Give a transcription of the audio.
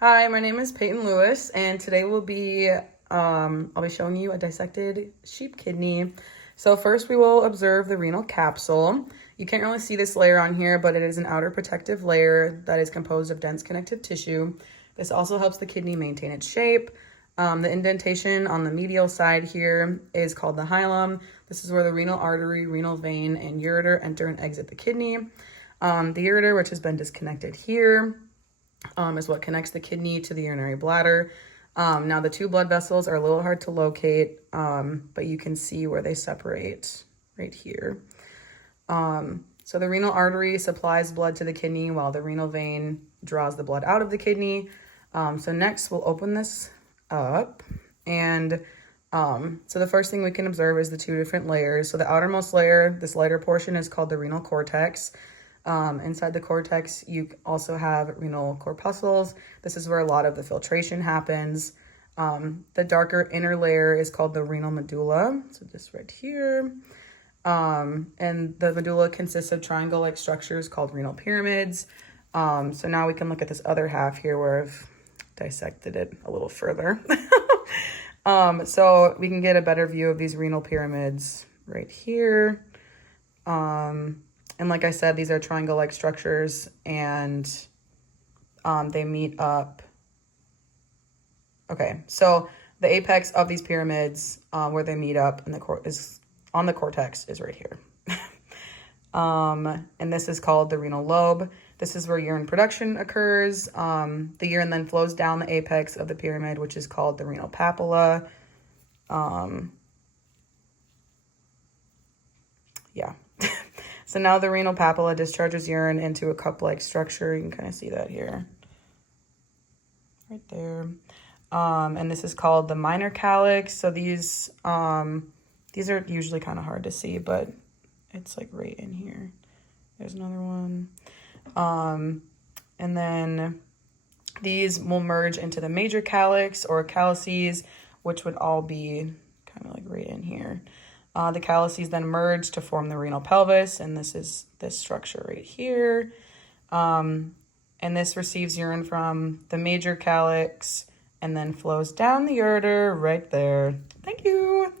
Hi, my name is Peyton Lewis, and today I'll be showing you a dissected sheep kidney. So first we will observe the renal capsule. You can't really see this layer on here, but it is an outer protective layer that is composed of dense connective tissue. This also helps the kidney maintain its shape. The indentation on the medial side here is called the hilum. This is where the renal artery, renal vein, and ureter enter and exit the kidney. The ureter, which has been disconnected here, is what connects the kidney to the urinary bladder. Now the two blood vessels are a little hard to locate, but you can see where they separate right here. So the renal artery supplies blood to the kidney while the renal vein draws the blood out of the kidney. So next we'll open this up, and so the first thing we can observe is the two different layers. So the outermost layer, this lighter portion, is called the renal cortex. Inside the cortex, you also have renal corpuscles. This is where a lot of the filtration happens. The darker inner layer is called the renal medulla. So just right here. And the medulla consists of triangle-like structures called renal pyramids. So now we can look at this other half here where I've dissected it a little further. So we can get a better view of these renal pyramids right here. And like I said, these are triangle-like structures, and they meet up. Okay, so the apex of these pyramids, where they meet up in the on the cortex, is right here. And this is called the renal lobe. This is where urine production occurs. The urine then flows down the apex of the pyramid, which is called the renal papilla. Yeah. So now the renal papilla discharges urine into a cup-like structure. You can kind of see that here. Right there. And this is called the minor calyx. So these are usually kind of hard to see, but it's like right in here. There's another one. And then these will merge into the major calyx or calyces, which would all be kind of like right in here. The calyces then merge to form the renal pelvis, and this is this structure right here. And this receives urine from the major calyx and then flows down the ureter right there. Thank you.